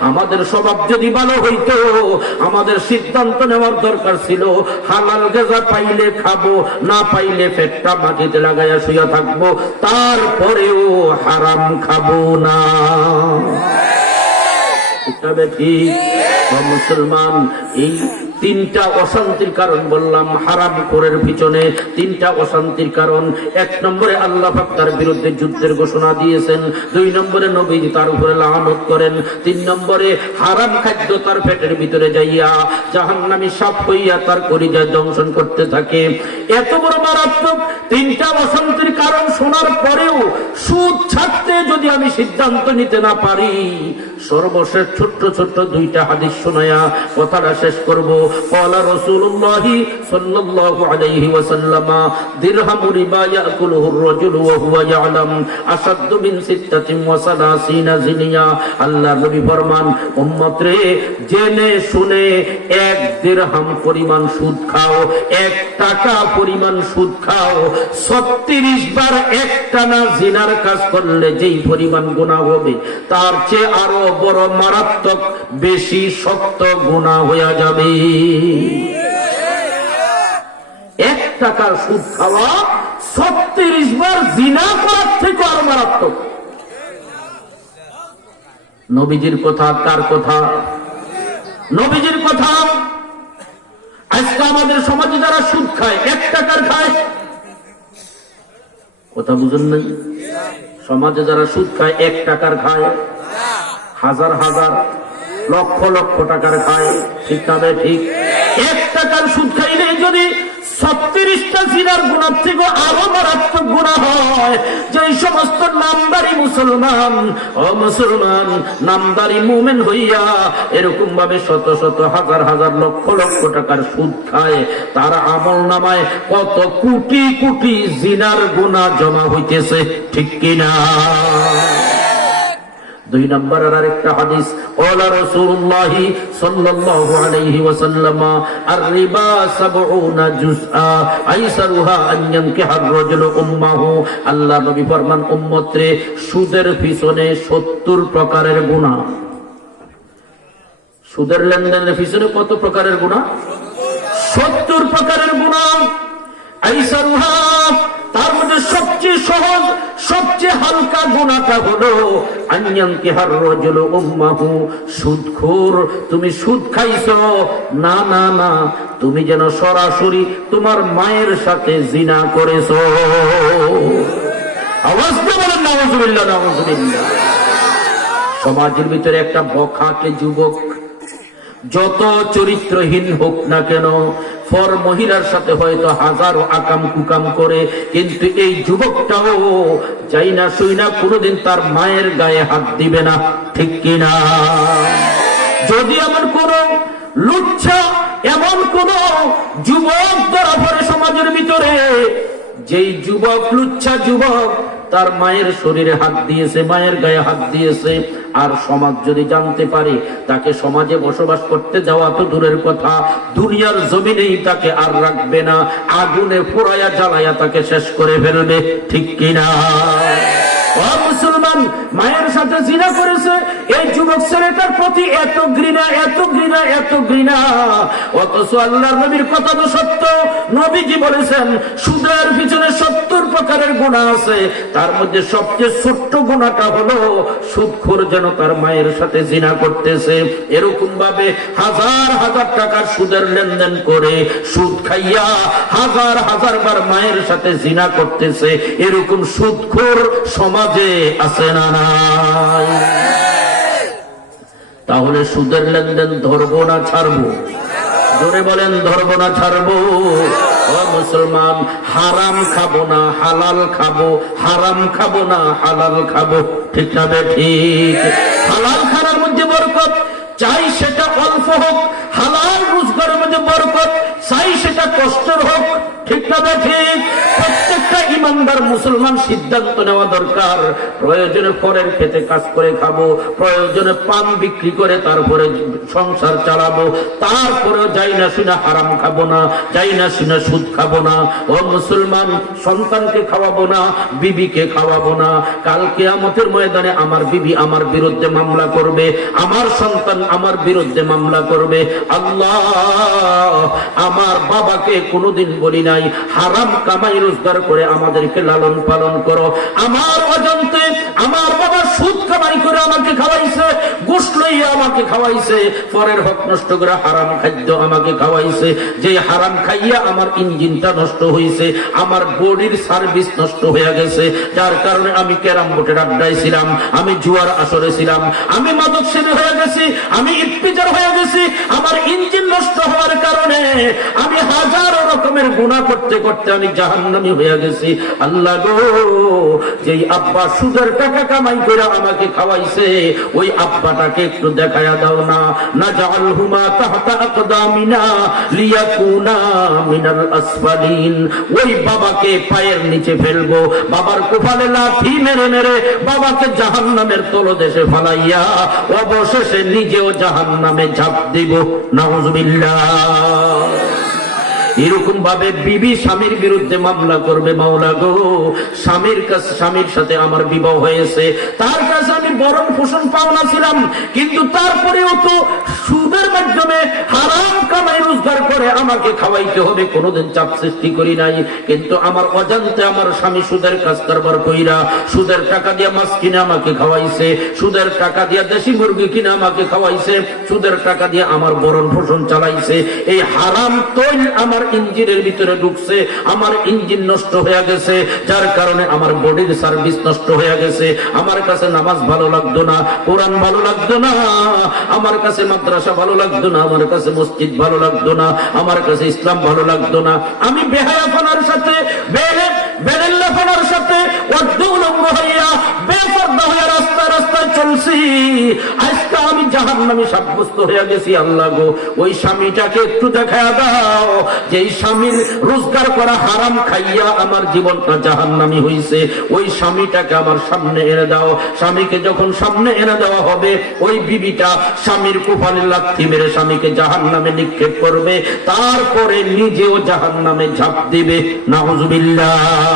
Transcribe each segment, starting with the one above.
আমাদের স্বভাব যদি ভালো হইতো, আমাদের সিদ্ধান্ত নেওয়ার দরকার ছিল, হালাল গেজা পাইলে খাব, না পাইলে পেটটা মাটিতে লাগাইয়া শুয়ে থাকব, তারপরেও হারাম খাব না। তবে ঠিক? মুসলমান, এই তিনটা অশান্তির কারণ বললাম, হারাম করের পিছনে তিনটা অশান্তির কারণ। এক নম্বরে আল্লাহ তার বিরুদ্ধে যুদ্ধের ঘোষণা দিয়েছেন, দুই নম্বরে নবী তার উপরে লাহানত করেন, তিন নম্বরে হারাম খাদ্য তার পেটের ভিতরে যাইয়া জাহান্নামী সাপ হইয়া তার করিজায় দংশন করতে থাকে। এত বড় মারাত্মক তিনটা অশান্তির কারণ শোনার পরেও সুদ ছাড়তে যদি আমি সিদ্ধান্ত নিতে না পারি, সর্বশেষ ছোট্ট ছোট্ট দুইটা হাদিস শোনায়া কথাটা শেষ করব। قال رسول الله صلى الله عليه وسلم درهم ربا يأكله الرجل وهو يعلم أشد من ستة وثلاثين زنيا আল্লাহ নবী ফরমান উম্মত রে জেনে শুনে এক দিরহাম পরিমাণ সুদ খাও এক টাকা পরিমাণ সুদ খাও ছত্রিশ বার একটানা জিনার কাজ করলে যেই পরিমাণ গুণা হবে তার চেয়ে আরো বড় মারাত্মক বেশি শক্ত গুণা হইয়া যাবে এক টাকার সুদ খাওয়া ছত্রিশ বার জিনা করার থেকে আরও মারাত্মক। নবীজির কথা কার কথা? নবীজির কথা। আজকে আমাদের সমাজে যারা সুদ খায়, এক টাকার খায়। কথা বুঝেন নাই? সমাজে যারা সুদ খায়, এক টাকার খায়। হাজার হাজার। লক্ষ লক্ষ টাকার খায়। ঠিক তবে ঠিক। এক টাকার সুদ খাইলে যদি ছত্রিশটা জিনার গুণার থেকে আরও মারাত্মক গুণা হয়, যে সমস্ত নামদারি মুসলমান ও মুসলমান নামদারি মুমেন হইয়া এরকম ভাবে শত শত হাজার হাজার লক্ষ লক্ষ টাকার সুদ খায়, তার আমল নামায় কত কোটি কোটি জিনার গুণা জমা হইতেছে, ঠিক কিনা? দুই নম্বর আর আরেকটা হাদিস সাল্লাল্লাহু আলাইহি ওয়াসাল্লাম আর রিবা 70 জুজআ আইসারুহা উম্মাহু। আল্লাহ নবী ফরমান সুদের পিছনে 70 প্রকারের গুনাহ। সুদের লেনদেনের পিছনে কত প্রকারের গুনাহ? 70 প্রকারের গুনাহ। আইসারুহা তার মধ্যে সবচেয়ে সহজ, সবচেয়ে হালকা গুণাটা হলো সুদখোর, তুমি সুদ খাইছ। না না না, তুমি যেন সরাসরি তোমার মায়ের সাথে জিনা করেছ। দিয়ে বলেন, নাউজুবিল্লাহ নাউজুবিল্লাহ। সমাজের ভিতরে একটা বখাকে যুবক, যত চরিত্রহীন হোক না কেন ফর মহিলার সাথে হয়তো হাজারো আকাম কুকাম করে, কিন্তু এই যুবকটাও যাই না শুই না, কোনোদিন তার মায়ের গায়ে হাত দিবে না, ঠিক কিনা? যদি আমার কোন লুচ্ছা, এমন কোন যুবক ধরা পড়ে সমাজের ভিতরে যেই যুবক লুচ্ছা যুবক, তার মায়ের শরীরে হাত দিয়েছে, মায়ের গায়ে হাত দিয়েছে। আর সমাজ যদি জানতে পারে, তাকে সমাজে বসবাস করতে যাওয়া তো দূরের কথা। দুনিয়ার জমিনেই তাকে আর রাখবে না, আগুনে পোড়ায়া জ্বালায়া তাকে শেষ করে ফেলবে, ঠিক কিনা? মুসলমান, মায়ের সাথে জিনা করেছে। এই যুবক ছেলেটার প্রতি এত ঘৃণা এত ঘৃণা এত ঘৃণা। অথচ আল্লাহর নবীর কথা তো সত্য। নবীজি বলেছেন, সুদের পিছনে সত্তর প্রকারের গুণা আছে। তার মধ্যে সবচেয়ে ছোট্ট গুণাটা হলো, সুদখোর যেন তার মায়ের সাথে জিনা করতেছে। এরকম ভাবে হাজার হাজার টাকার সুদের লেনদেন করে, সুদ খাইয়া হাজার হাজার বার মায়ের সাথে জিনা করতেছে। এরকম সুদখোর সমাজে আছে না তাহলে সুদের লেনদেন ধরবো না ছাড়বো? জোরে বলেন, ধরবো না ছাড়বো? মুসলমান, হারাম খাব না, হালাল খাব, হারাম খাব না, হালাল খাব। ঠিক না ঠিক? হালাল খানার মধ্যে বরকত, চাই সেটা অল্প হোক হালাল রোজগারের মধ্যে বরকত, চাই সেটা কষ্টের হোক, ঠিক না ঠিক? প্রত্যেক একটা ইমানদার মুসলমান সিদ্ধান্ত নেওয়া দরকার। প্রয়োজনে পরের খেতে কাজ করে খাব, প্রয়োজনে পান বিক্রি করে তারপরে সংসার চালাবো, তারপরেও যাই না শুনে হারাম খাব না, যাই না শুনে সুদ খাব না। ও মুসলমান, সন্তানকে খাওয়াবো না, বিবিকে খাওয়াবো না। কালকে আমতের ময়দানে আমার বিবি আমার বিরুদ্ধে মামলা করবে, আমার সন্তান আমার বিরুদ্ধে মামলা করবে আল্লাহ, আমার বাবাকে কোনোদিন বলি নাই, হারাম কামাই রোজগার করে আমাদেরকে লালন পালন করো। আমার অজান্তে আমার বাবা সুদ কামাই করে আমাকে খাওয়াইছে গোস আমাকে খাওয়াইছে। পরের হক নষ্ট করে হারাম খাদ্য আমাকে খাওয়াইছে। যে হারাম খাইয়া আমার ইঞ্জিনটা নষ্ট হয়েছে আমার বডির সার্ভিস নষ্ট হয়ে গেছে। যার কারণে আমি ক্যারাম বোর্ডের আড্ডায় ছিলাম আমি জুয়ার আসরে ছিলাম, আমি মাদক সেবী হয়ে গেছি, আমি ইটপিজার হয়ে গেছি, আমার ইঞ্জিন নষ্ট হওয়ার কারণে আমি হাজারো রকমের গুণা করতে করতে আমি জাহান্নামি হয়ে গেছি। আল্লাহ গো, যেই আব্বা সুদের টাকা কামাই করে আমাকে খাওয়াইছে, ওই আব্বাটাকে একটু দেখায়া দাও না না জাল হুমা তাহতা আকদামিনা লিয়াকুনা মিনাল আসফালিন। ওই বাবাকে পায়ের নিচে ফেলব, বাবার কোফালে লাথি মেরে মেরে বাবাকে জাহান্নামের তলদেশে ফালাইয়া অবশেষে নিজেও জাহান্নামে ঝাঁপ দিব। নাউজুবিল্লাহ। এরকম ভাবে বিবি স্বামীর বিরুদ্ধে মামলা করবে, মাওলা গো। স্বামীর কাছে স্বামীর সাথে আমার বিবাহ হয়েছে। তার কাছে আমি বরণ পোষণ পাওনা ছিলাম, কিন্তু তারপরেও তো সুদের মাধ্যমে হারাম কামাই রোজগার করে আমাকে খাওয়াইতে হবে। কোনোদিন চাপ সৃষ্টি করি নাই। কিন্তু আমার অজান্তে আমার স্বামী সুদের কাজ কারবার কইরা, সুদের টাকা দিয়ে মাছ কিনে আমাকে খাওয়াইছে, সুদের টাকা দিয়ে দেশি মুরগি কিনে আমাকে খাওয়াইছে, সুদের টাকা দিয়ে আমার বরণ পোষণ চালাইছে। এই হারাম তৈল আমার ইঞ্জিনের ভিতরে ঢুকছে, আমার ইঞ্জিন নষ্ট হয়ে গেছে, যার কারণে আমার বডির সার্ভিস নষ্ট হয়ে গেছে, আমার কাছে নামাজ ভালো লাগতো না, কোরআন ভালো লাগতো না, আমার কাছে মাদ্রাসা ভালো লাগতো না, আমার কাছে মসজিদ ভালো লাগতো না, আমার কাছে ইসলাম ভালো লাগতো না। আমি বেহায়াফানার সাথে সাথে স্বামীর রোজগার করা হারাম খাইয়া আমার জীবনটা জাহান্নামী হইছে, ওই স্বামীটাকে আমার সামনে এনে দাও। স্বামীকে যখন সামনে এনে দেওয়া হবে, ওই বিবিটা স্বামীর কুফালে লাথি মেরে স্বামীকে জাহান্নামে নিক্ষেপ করবে। তারপরে নিজেও জাহান্নামে ঝাঁপ দিবে। না নাহুজুবিল্লাহ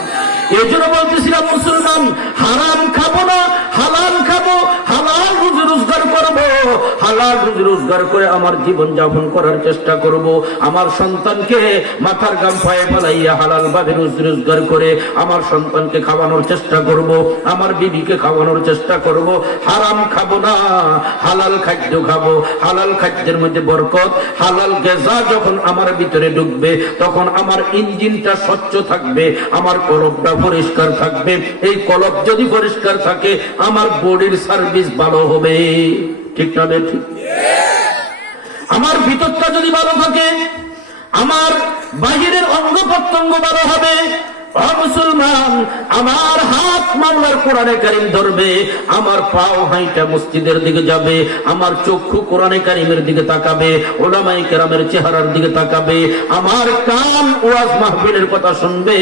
এই জন্য বলতেছিলাম, মুসলমান, হারাম খাব না, হালাল খাব, হালাল রুজি রোজগার করব, হালাল রুজি রোজগার করে আমার জীবন যাপন করার চেষ্টা করব। আমার সন্তানকে মাথার গাম পায়ে ফেলাইয়া হালাল ভাবে রুজি রোজগার করে আমার সন্তানকে খাওয়ানোর চেষ্টা করব, আমার বিবিকে খাওয়ানোর চেষ্টা করব। হারাম খাব না, হালাল খাদ্য খাব। হালাল খাদ্যের মধ্যে বরকত, হালাল গেজা যখন আমার ভিতরে ঢুকবে, তখন আমার ইঞ্জিনটা স্বচ্ছ থাকবে, আমার কলবটা পরিষ্কার থাকবে। এই কলব যদি পরিষ্কার থাকে, আমার বডির সার্ভিস ভালো হবে। ঠিক না ঠিক। আমার ভিতরটা যদি ভালো থাকে, আমার বাহিরের অঙ্গ প্রত্যঙ্গ ভালো হবে। মুসলমান, আমার হাত মামলার কোরআনে কারিম ধরবে, আমার পাও হাইটা মসজিদের দিকে যাবে, আমার চক্ষু কোরআনে কারিমের দিকে তাকাবে ওলামাই কেরামের চেহারার দিকে তাকাবে, আমার কান ওয়াজ কথা শুনবে,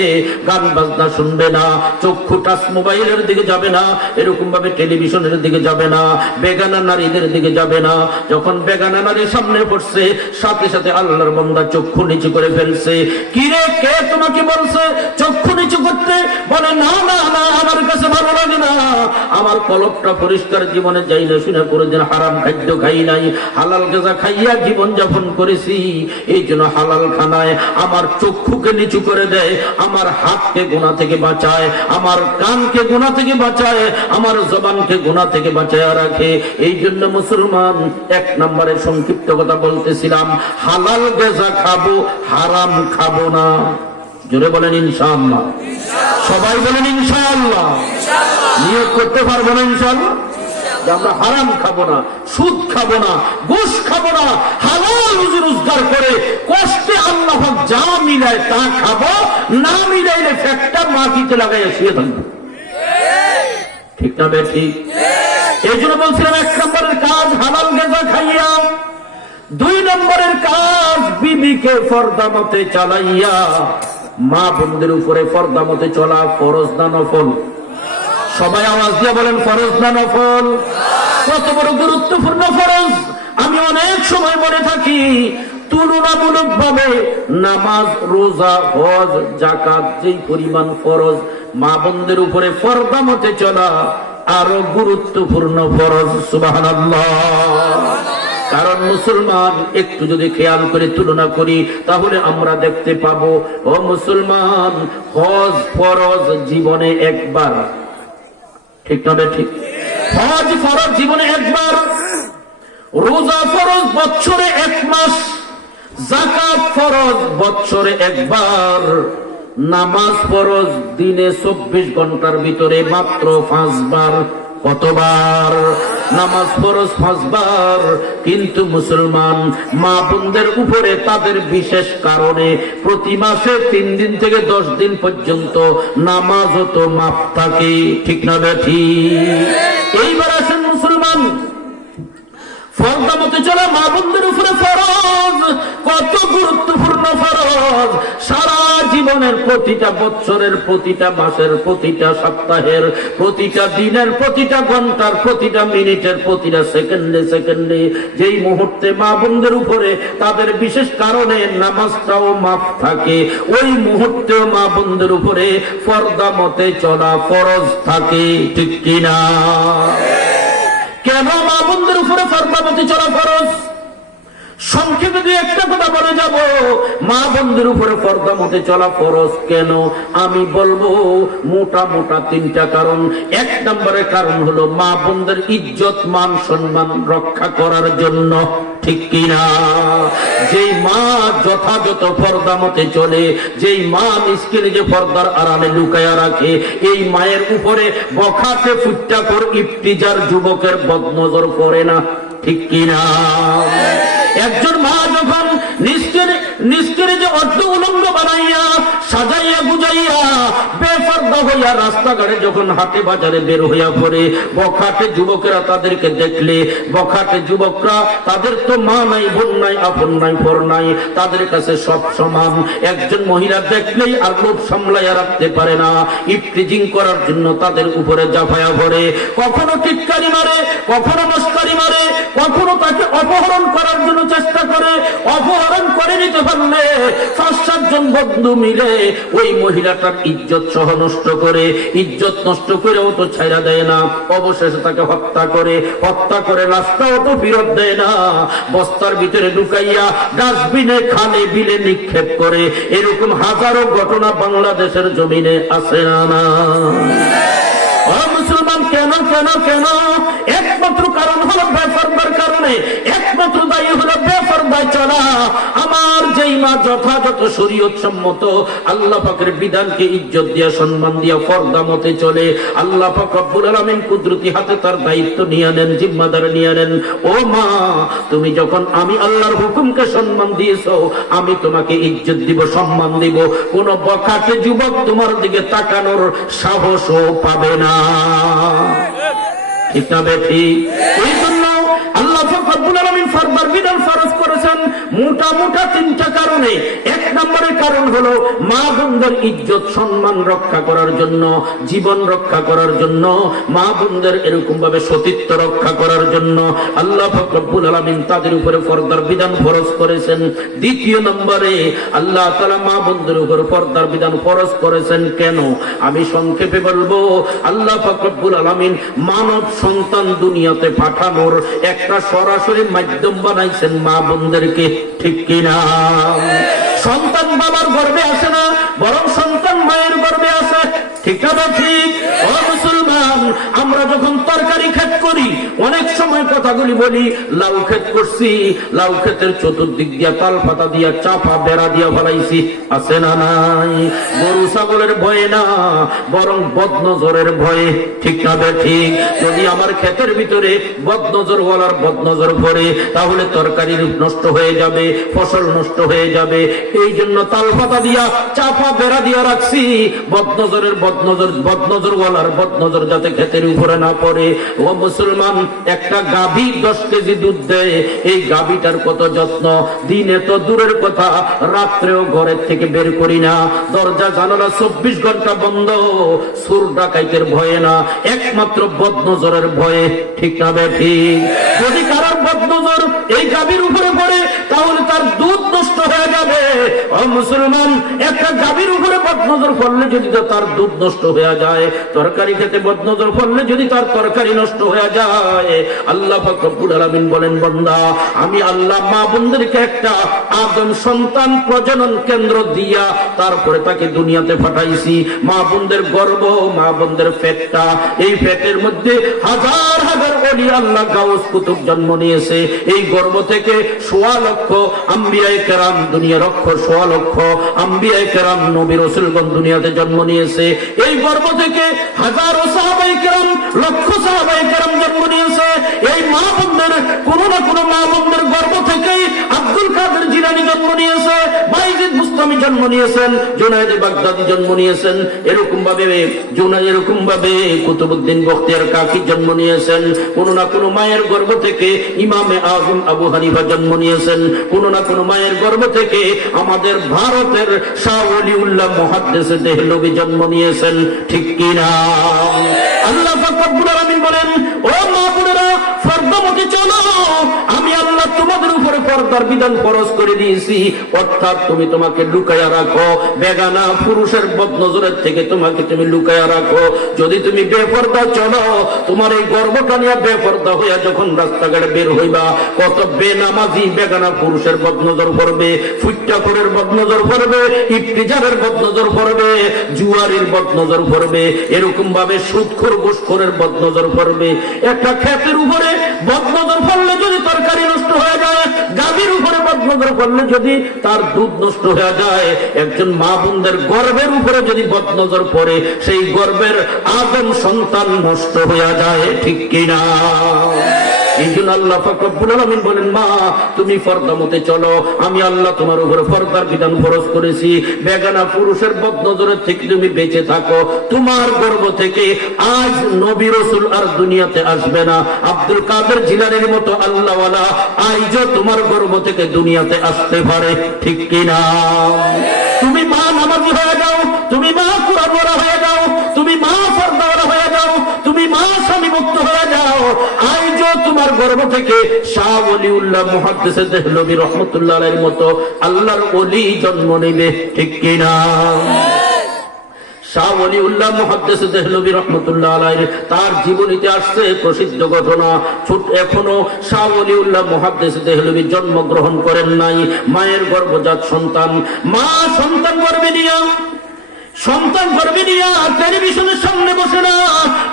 গান বাজনা শুনবে না, চক্ষু মোবাইলের দিকে যাবে না এরকম ভাবে টেলিভিশনের দিকে যাবে না, বেগানা নারীদের দিকে যাবে না, যখন বেগানা নারী সামনে পড়ছে, সাথে সাথে আল্লাহর বন্দা চক্ষু নিচু করে ফেলছে। কিরে, কে তোমাকে বলছে, চক্ষু নিচু করতে বলে, না না না, আমার কাছে ভালো লাগে না। আমার কলপটা পরিষ্কার জীবনে যাই না শুনে হারাম খাদ্য খাই নাই। হালাল গেজা খাইয়া জীবন যাপন করেছি। এই জন্য হালাল খানায় আমার চক্ষুকে নিচু করে দেয়, আমার হাতকে গোনা থেকে বাঁচায়, আমার কানকে গোনা থেকে বাঁচায়, আমার জবানকে গোনা থেকে বাঁচায় রাখে। এই জন্য মুসলমান, এক নম্বরে সংক্ষিপ্ত কথা বলতেছিলাম, হালাল গেজা খাব, হারাম খাব না। জোরে বলেন ইনশাআল্লাহ। সবাই বলেন ইনশাআল্লাহ। নিয়োগ করতে পারব না ইনশাআল্লাহ? আমরা হারাম খাব না, সুদ খাব না খাব না, হালাল রুজি রোজগার করে কষ্টে আল্লাহ যা মিলায় তা খাব, না মিলাইলে মাটিতে শুয়ে থাকব। ঠিক না এই জন্য বলছিলাম, এক নম্বরের কাজ হালাল গেজা খাইয়া, দুই নম্বরের কাজ বিবিকে ফর্দা মতে চালাইয়া মা বোনদের উপরে পর্দা মতে চলা ফরজ না নফল? সবাই আওয়াজ দিয়ে বলেন, ফরজ না নফল? কত বড় গুরুত্বপূর্ণ ফরজ। আমি অনেক সময় বলে থাকি তুলনামূলক ভাবে নামাজ, রোজা, হজ জাকাত যেই পরিমাণ ফরজ, মা বোনদের উপরে ফর্দা মতে চলা আরও গুরুত্বপূর্ণ ফরজ। সুবাহ কারণ মুসলমান একটু যদি খেয়াল করে তুলনা করি, তাহলে আমরা দেখতে পাবো, ও মুসলমান, হজ ফরজ জীবনে একবার। ঠিক না ঠিক? হজ ফরজ জীবনে একবার, রোজা ফরজ বছরে এক মাস জাকাত ফরজ বছরে একবার, নামাজ ফরজ দিনে চব্বিশ ঘণ্টার ভিতরে মাত্র পাঁচবার। কতবার নামাজ ফরজ, পাঁচবার, কিন্তু মুসলমান মা বোনদের উপরে তাদের বিশেষ কারণে প্রতি মাসে তিন দিন থেকে দশ দিন পর্যন্ত নামাজও তো মাপ থাকে, ঠিক না বেঠি? এইবার আসেন মুসলমান। ফর্দা মতে চলা মা বোনদের উপরে ফরজ, কত গুরুত্বপূর্ণ ফরজ। জীবনের প্রতিটা বছরের প্রতিটা মাসের প্রতিটা সপ্তাহের প্রতিটা দিনের প্রতিটা ঘণ্টার প্রতিটা মিনিটের প্রতিটা সেকেন্ডে সেকেন্ডে, যেই মুহূর্তে মা বোনদের উপরে তাদের বিশেষ কারণে নামাজটাও মাফ থাকে, ওই মুহূর্তেও মা বোনদের উপরে ফর্দা মতে চলা ফরজ থাকে, ঠিক কিনা? কেন মা বোনদের উপরে ফর্দামতি চলা ফরজ? সংক্ষেপে দুই একটা কথা বলে যাব। মা বন্ধুর উপরে পর্দা মতে চলা ফরজ কেন? আমি বলব, মোটা মোটা তিনটা কারণ। এক নম্বরের কারণ হলো মা বন্ধুর ইজ্জত, মান সম্মান রক্ষা করার জন্য। ঠিক কিনা? যেই মা যথাযথ পর্দা মতে চলে, যেই মা মিসকিনে যে পর্দার আড়ালে লুকায়া রাখে, এই মায়ের উপরে বখাতে ফুটটা কর ইফতিজার যুবকের বদনজর করে না। ঠিক কিনা? একজন মা যখন নিষ্কের নিষ্কের যে অর্ধ উলঙ্গ বানাইয়া সাজাইয়া বুঝাইয়া হইয়া রাস্তাঘাটে যখন হাটে বাজারে বের হইয়া পড়ে, বখাটে যুবকেরা তাদেরকে দেখলে, বখাটে যুবকরা, তাদের তো মা নাই, বোন নাই, আপন নাই, পর নাই, তাদের কাছে সব সমান। একজন মহিলা দেখলেই আর লোভ সামলাইয়া রাখতে পারে না। ইফটিজিং করার জন্য তাদের উপরে জাফায়া ভরে। কখনো টিটকারি মারে, কখনো মস্কারি মারে, কখনো তাকে অপহরণ করার জন্য চেষ্টা করে। অপহরণ করে নিতে পারলে সাতজন বন্ধু মিলে, ওই মহিলাটার ইজ্জত সহ নষ্ট করে, ইজ্জত নষ্ট করেও তো ছাইরা দেয় না, অবশেষে তাকে হত্যা করে হত্যা করে লাশটাও তো ফিরত দেয় না, বস্তার ভিতরে ঢুকাইয়া ডাস্টবিনে খালে বিলে নিক্ষেপ করে, এরকম হাজারো ঘটনা বাংলাদেশের জমিনে আছে না মুসলমান কেন কেন কেন? একমাত্র কারণ হলো বেফরদার কারণে, একমাত্র দায়ী হলো বেফরদায় চলা। আমার যেই মা যথাযথ শরীয়ত সম্মত, আল্লাহ পাকের বিধানকে ইজ্জত দিয়া, সম্মান দিয়া ফর্দা মতে চলে। আল্লাহ পাক রব্বুল আলামিন কুদরতি হাতে তার দায়িত্ব নিয়ে নেন জিম্মাদার নিয়ে নেন ও মা, তুমি যখন আমি আল্লাহর হুকুমকে সম্মান দিয়েছ, আমি তোমাকে ইজ্জত দিব, সম্মান দিব। কোন বখাটে যুবক তোমার দিকে তাকানোর সাহসও পাবে না। বেঠি এই জন্য তাদের উপরে ফরদার বিধান ফরজ করেছেন। দ্বিতীয় নম্বরে আল্লাহ তালা মা বোনদের উপর ফরদার বিধান ফরজ করেছেন কেন? আমি সংক্ষেপে বলব, আল্লাহ ফকরবুল আলমিন মানব সন্তান দুনিয়াতে পাঠানোর একটা সরাসরি মাধ্যম বানাইছেন মা বোনদেরকে, ঠিক কিনা? সন্তান বাবার গর্বে আসে না, বরং সন্তান মায়ের গর্বে আসে। ঠিক না ঠিক? আমরা যখন তরকারি খেত করি, অনেক সময় কথাগুলি বলি, লাউ ক্ষেত করছি, লাউ ক্ষেতের চতুর্দিক দিয়া তাল পাতা দিয়া, চাপা বেড়া দিয়া ফলাইছি, আছে না নাই? গরু ছাগলের ভয়ে না, বরং বদনজরের ভয়ে, ঠিক না ঠিক? যদি আমার ক্ষেতের ভিতরে বদনজর ওয়ালার বদনজর পড়ে তাহলে তরকারি নষ্ট হয়ে যাবে, ফসল নষ্ট হয়ে যাবে। এই জন্য তাল পাতা দিয়া, চাপা বেড়া দিয়া রাখছি, বদনজরের বদনজর বদনজর ওয়ালার বদনজর যাতে ক্ষেতের উপরে না পড়ে, ও মুসলমান, একটা গাভী দশ কেজি দুধ দেয়, এই গাভীটার কত যত্ন? দিনে তো দূরের কথা, রাত্রেও ঘরের থেকে বের করি না। দরজা, জানালা চব্বিশ ঘণ্টা বন্ধ, সুর ডাকাইতের ভয়ে না, একমাত্র বদনজরের ভয়ে, ঠিক না ব্যাঠি যদি কারোর বদনজর এই গাভীর উপরে পড়ে, তাহলে তার দুধ নষ্ট হয়ে যাবে। ও মুসলমান, একটা গাভীর উপরে বদনজর পড়লে যদি তার দুধ নষ্ট হয়ে যায়, তরকারি খেতে বদনজর পড়লে যদি তার তরকারি নষ্ট হয়ে যায়, আল্লাহ ফকরুল বলেন, বন্দা, আমি আল্লাহ মা বোনদেরকে একটা আদম সন্তান প্রজনন কেন্দ্র দিয়া তারপরে তাকে দুনিয়াতে পাঠাইছি। মা বোনদের গর্ব, মা বোনদের ফেটটা এই ফেটের মধ্যে হাজার হাজার অলি আল্লাহ গাউস কুতুব জন্ম নিয়েছে। এই গর্ব থেকে সোয়া লক্ষ আম্বিয়ায় কেরাম দুনিয়া রক্ষ, সোয়া লক্ষ আম্বিয়ায় কেরাম নবী রসুলগণ দুনিয়াতে জন্ম নিয়েছে। এই গর্ব থেকে হাজারো সাহাবাই আমাদের ভারতের শাহ জন্ম নিয়েছেন ঠিক কিনা? আল্লাহ পর্দার বিধান খরচ করে দিয়েছি। অর্থাৎ তুমি তোমাকে লুকায়া রাখো। বেগানা পুরুষের বদনজরের থেকে তোমাকে তুমি লুকায়া রাখো। যদি তুমি বেপর্দা চলো, তোমার এই গর্বটা নিয়ে বেপর্দা হইয়া যখন রাস্তাঘাটে বের হইবা, কত বেনামাজি বেগানা পুরুষের বদনজর পড়বে ফুট্টাখরের বদনজর পড়বে, ইফতিজারের বদনজর পড়বে, জুয়ারির বদনজর পড়বে এরকম ভাবে সুদখোর ঘুষখোরের বদনজর পড়বে। একটা ক্ষেতের উপরে বদনজর পড়লে যদি তরকারি নষ্ট হয়ে যায় গাভীর উপরে বদনজর করলে যদি তার দুধ নষ্ট হয়ে যায়, একজন মা বোনদের গর্বের উপরে যদি বদনজর পড়ে, সেই গর্বের আদম সন্তান নষ্ট হয়ে যায়, ঠিক কিনা? আল্লাহ আল্লাহ আজ নবী রসুল আর দুনিয়াতে আসবে না। আব্দুল কাদের জিলানের মতো আল্লাহওয়ালা আইজও তোমার গর্ব থেকে দুনিয়াতে আসতে পারে। ঠিক কিনা? তুমি মা নামাজি হয়ে যাও। তুমি মা কুরাবরা হয়ে যাও তুমি মা ফর্দাওয়ালা হয়ে যাও তুমি মা স্বামী মুক্ত হয়ে যাও আইজও তোমার গর্ব থেকে শাহ রহমতুল্লাহ মতো আল্লাহর অলি জন্ম নেবে, ঠিক কিনা? তার জীবনীতে আসছে প্রসিদ্ধ ঘটনা। ফুট এখনও শাহ অলিউল্লাহ মুহাদ্দিস দেহলবী জন্মগ্রহণ করেন নাই। মায়ের গর্ভজাত সন্তান। মা সন্তান গর্ভে নিয়ে সন্তান গর্ভে নিয়ে টেলিভিশনের সামনে বসে না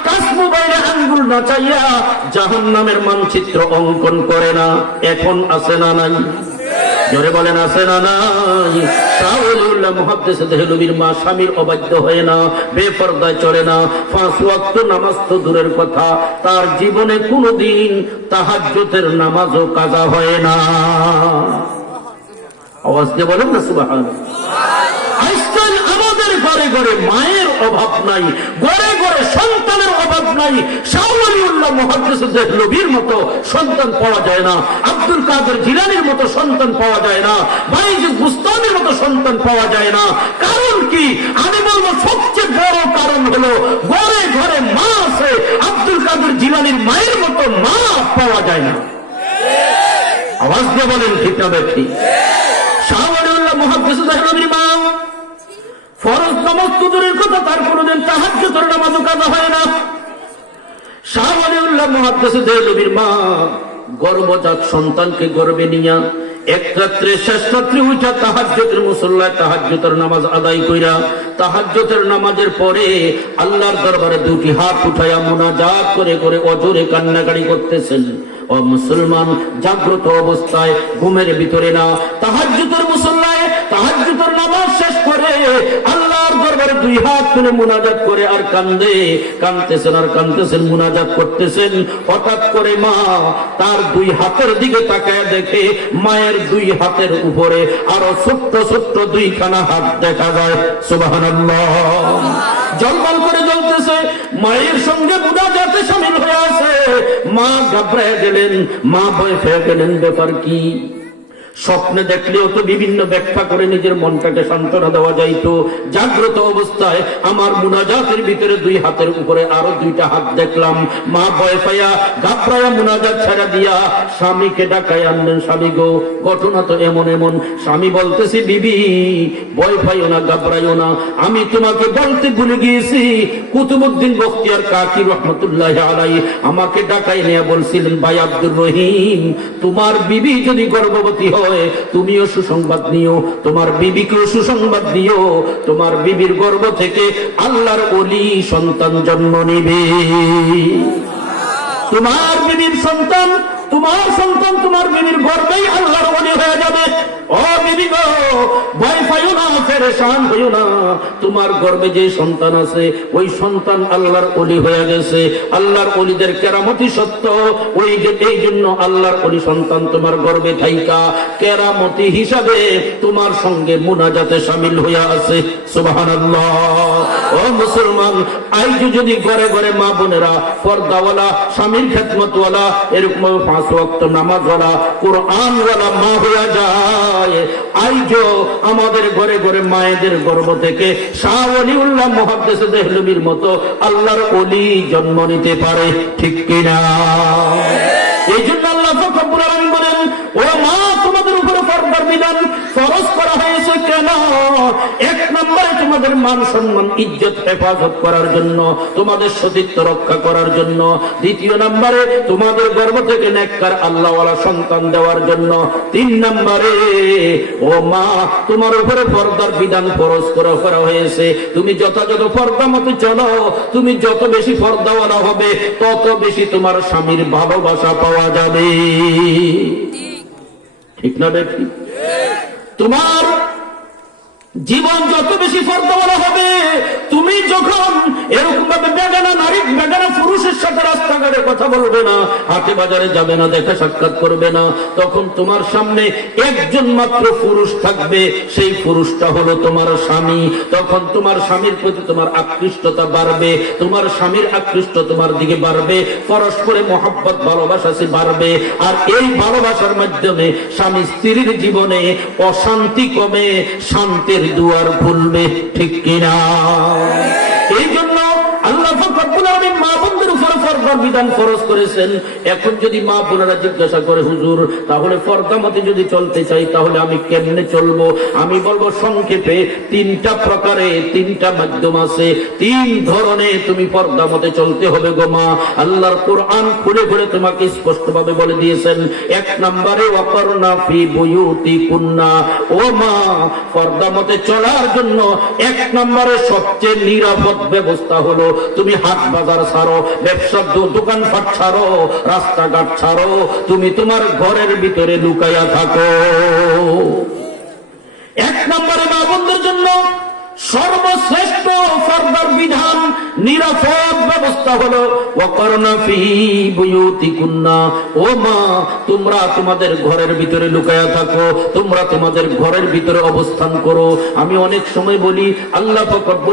কাশ মোবাইলে আঙ্গুল নাচাইয়া জাহান নামের মানচিত্র অঙ্কন করে না। এখন আছে না নাই? জোরে বলেন, আছে না নাই? মা হয় না চলে না। ওয়াক্ত নামাজ তো দূরের কথা, তার জীবনে কোনোদিন তাহাজ্জতের নামাজও কাজা হয় না। আওয়াজ দিয়ে বলেন না সুবাহ আজকাল আমাদের ঘরে ঘরে মায়ের অভাব নাই, ঘরে ঘরে সন্তানের অভাব নাই। শাহুল্লাহ মহাদ্দেশের নবীর মতো সন্তান পাওয়া যায় না, আব্দুল কাদের জিলানির মতো সন্তান পাওয়া যায় না বাইজিদ বুস্তানের মতো সন্তান পাওয়া যায় না। কারণ কি? আমি বলব, সবচেয়ে বড় কারণ হলো ঘরে ঘরে মা আছে, আব্দুল কাদের জিলানির মায়ের মতো মা পাওয়া যায় না। আওয়াজ দিয়ে বলেন, ঠিক না ব্যক্তি শাহওয়ালিউল্লাহ মুহাদ্দিসুল্লাহ নবীর মা ফরজ নামাজ তো দূরের কথা তার কাজা হয় না। আদায় কইরা নামাজের পরে আল্লাহর দরবারে দুটি হাত উঠাইয়া মোনা মোনাজাত করে করে অজরে কান্নাকাড়ি করতেছেন। ও মুসলমান, জাগ্রত অবস্থায় ঘুমের ভিতরে না তাহাজ্জুতের মুসল্লায় তাহাজ্জুদের নামাজ শেষ করে আল্লাহর দরবারে দুই হাত তুলে মুনাজাত করে আর কান্দে কান্দতেছেন আর কান্দতেছেন মুনাজাত করতেছেন। হঠাৎ করে মা তার দুই হাতের দিকে তাকায় দেখে মায়ের দুই হাতের উপরে আরও ছোট্ট ছোট্ট দুইখানা হাত দেখা যায়। সুবহানাল্লাহ। জলবাল করে জ্বলতেছে, মায়ের সঙ্গে মুনাজাতে সামিল হয়ে আছে। মা ঘাবড়ায় গেলেন, মা ভয় পেয়ে গেলেন, ব্যাপার কি? স্বপ্নে দেখলেও তো বিভিন্ন ব্যাখ্যা করে নিজের মনটাকে সান্ত্বনা দেওয়া যাইতো জাগ্রত অবস্থায় আমার মুনাজাতের ভিতরে দুই হাতের উপরে আরও দুইটা হাত দেখলাম। মা ভয় পাইয়া ঘাবড়ায়া মুনাজাত ছাড়া দিয়া স্বামীকে ডাকায় আনলেন, স্বামী গো, ঘটনা তো এমন এমন। স্বামী বলতেছি, বিবি, ভয় পাইও না ঘাবড়াইও না। আমি তোমাকে বলতে ভুলে গিয়েছি। কুতুবুদ্দিন বখতিয়ার কাকি রহমতুল্লাহ আলাই আমাকে ডাকাই নিয়ে বলছিলেন, ভাই আব্দুর রহিম, তোমার বিবি যদি গর্ভবতী হয় তুমিও সুসংবাদ নিও, তোমার বিবিকেও সুসংবাদ দিও তোমার বিবির গর্ব থেকে আল্লাহর অলি সন্তান জন্ম নিবে। তোমার বিবির সন্তান তোমার সন্তান, তোমার বিবির গর্বেই আল্লাহর অলি হয়ে যাবে। ও বিবি গো, ভয় পাইও না ফেরেশান হইও না। তোমার গর্বে যে সন্তান আছে, ওই সন্তান আল্লাহর অলি হয়ে গেছে। আল্লাহর অলিদের কেরামতি সত্য, ওই যে, এই জন্য আল্লাহর অলি সন্তান তোমার গর্বে থাইকা। কেরামতি হিসাবে তোমার সঙ্গে মুনাজাতে সামিল হইয়া আছে। সুবহানাল্লাহ। ও মুসলমান, আইজ যদি ঘরে ঘরে মা বোনেরা, পর্দাওয়ালা, স্বামীর খেদমতওয়ালা, এরকম পাঁচ ওয়াক্ত কোরআন কোরআনওয়ালা মা হইয়া যায়। আইজ আমাদের ঘরে ঘরে মায়েদের গর্ব থেকে শাহ অলিউল্লাহ মহাদেশ দেহলবির মতো আল্লাহর অলি জন্ম নিতে পারে, ঠিক কিনা? এই এক নম্বরে তোমাদের মান সম্মান ইজ্জত হেফাজত করার জন্য তোমাদের সতীত্ব রক্ষা করার জন্য। দ্বিতীয় নম্বরে তোমাদের গর্ভ থেকে নেককার আল্লাহওয়ালা সন্তান দেওয়ার জন্য। তিন নম্বরে ও মা তোমার উপরে পর্দার বিধান ফরজ করা করা হয়েছে। তুমি যথাযথ পর্দা মতো চলো তুমি যত বেশি পর্দাওয়ালা হবে তত বেশি তোমার স্বামীর ভালোবাসা পাওয়া যাবে। ঠিক না দেখি তোমার জীবন যত বেশি ফর্দ বলা হবে তুমি যখন এরকম ভাবে বেগানা নারী বেগানা পুরুষের রাস্তাঘাটে কথা বলবে না হাটে বাজারে যাবে না, দেখা সাক্ষাৎ করবে না। তখন তোমার সামনে একজন মাত্র পুরুষ থাকবে, সেই পুরুষটা হলো তোমার স্বামী। তখন তোমার স্বামীর প্রতি তোমার আকৃষ্টতা বাড়বে, তোমার স্বামীর আকৃষ্ট তোমার দিকে বাড়বে, পরস্পরে মহাব্বত, ভালোবাসা সে বাড়বে। আর এই ভালোবাসার মাধ্যমে স্বামী স্ত্রীর জীবনে অশান্তি কমে, শান্তির দুয়ার খুলবে, ঠিক কিনা? এই জন্য আল্লাহ ফকরুল আলমী মা বোনদের উপরে ফরদার বিধান ফরজ করেছেন। এখন যদি মা বোনেরা জিজ্ঞাসা করে, হুজুর, তাহলে ফর্দা মতে যদি চলতে চাই, তাহলে আমি কেমনে চলবো? আমি বলব, সংক্ষেপে তিনটা প্রকারে, তিনটা মাধ্যম আছে। তিন ধরনে তুমি পর্দা মতে চলতে হবে গো মা। আল্লাহর কোরআন খুলে খুলে তোমাকে স্পষ্ট ভাবে বলে দিয়েছেন। এক নম্বরে অকর্ণা ফি বুয়ুতি কুন্না ও মা পর্দা মতে চলার জন্য এক নম্বরে সবচেয়ে নিরাপদ ব্যবস্থা হলো, তুমি হাট বাজার ছাড়ো, ব্যবসা দোকানপাট ছাড়ো, রাস্তাঘাট ছাড়ো, তুমি তোমার ঘরের ভিতরে লুকাইয়া থাকো। এক নম্বরে মা বোনদের জন্য সর্বশ্রেষ্ঠ ফর্দার বিধান, নিরাপদ ব্যবস্থা হলো ও মা, তোমরা তোমাদের ঘরের ভিতরে লুকায়া থাকো, তোমরা তোমাদের ঘরের ভিতরে অবস্থান করো। আমি অনেক সময় বলি, আল্লাহ